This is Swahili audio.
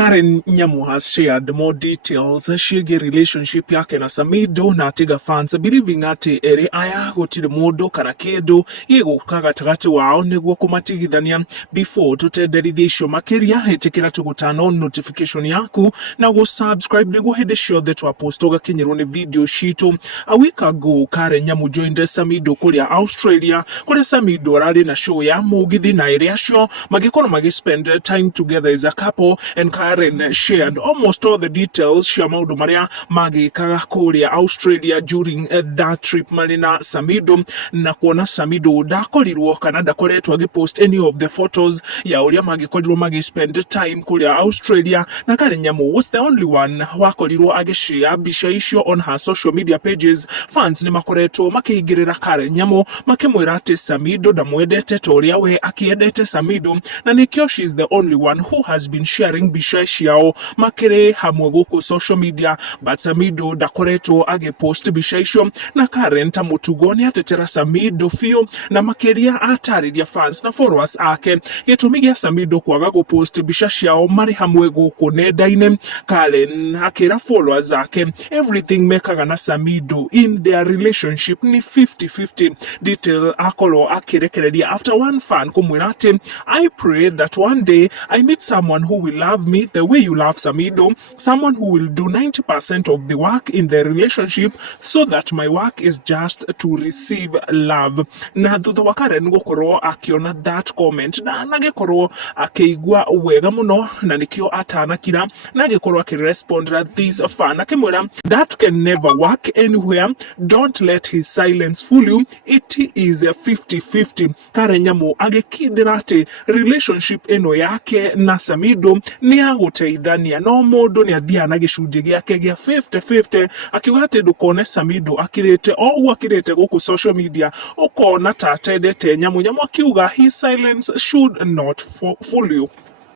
Karen Nyamu has shared more details shige relationship yake na Samidoh na atiga fans believing ati ere aya gutire mundu kana kindu giguka gatagati wao niguo kumatigithania before tutenderithisho makiria hetikira tugutana notification yaku na go subscribe niguo hindi ciothe twapostoga kinyirwo ni video shitu. A week ago Karen Nyamu joined Samidoh kuria Australia kuria Samidoh arari na show ya mugithi na ere acio magikorwo magispend time together as a couple, and Karen shared almost all the details cia maundu maria magikaga kuria Australia during that trip marina Samidoh, na kuona Samidoh ndakorirwo kana ndakoretwo agipost any of the photos ya uria magikorirwo magispend time kuria Australia, na Karen Nyamu was the only one wakorirwo agishare bica icio on her social media pages. Fans ni makoretwo makigirira Karen Nyamu makimwira ati Samidoh ndamwendete toria we akiendete Samidoh, na nikio she is the only one who has been sharing bica ciao makire hamwe guku social media, but Samidoh ndakoretwo agipost bica icio, na Karen ta mutugoni atetera Samidoh fio na makiria atariria fans na followers ake gitumi gia Samidoh kwaga gupost bica ciao mari hamwe guku nenda-ine. Karen akira followers ake everything mekaga na Samidoh in their relationship ni 50-50. Detail akolo akirekereria after one fan kumwira ati I pray that one day I meet someone who will love me the way you love Samidoh, someone who will do 90% of the work in the relationship so that my work is just to receive love. Na thutha wa Karen gukorwo akiona that comment na nagikorwo akiigua wega muno, na nikio atanakira na agikorwo akirespond this fan akimwira that can never work anywhere, don't let his silence fool you, it is a 50-50. Karen Nyamu agikindira ati relationship eno yake na Samidoh ni aguteithania no mundu ni athia na gicunji giake gia 50-50, akiuga ati ndukone Samidoh akirete o akirete guku social media ukona ta atendete Nyamu. Nyamu akiuga his silence should not fool you.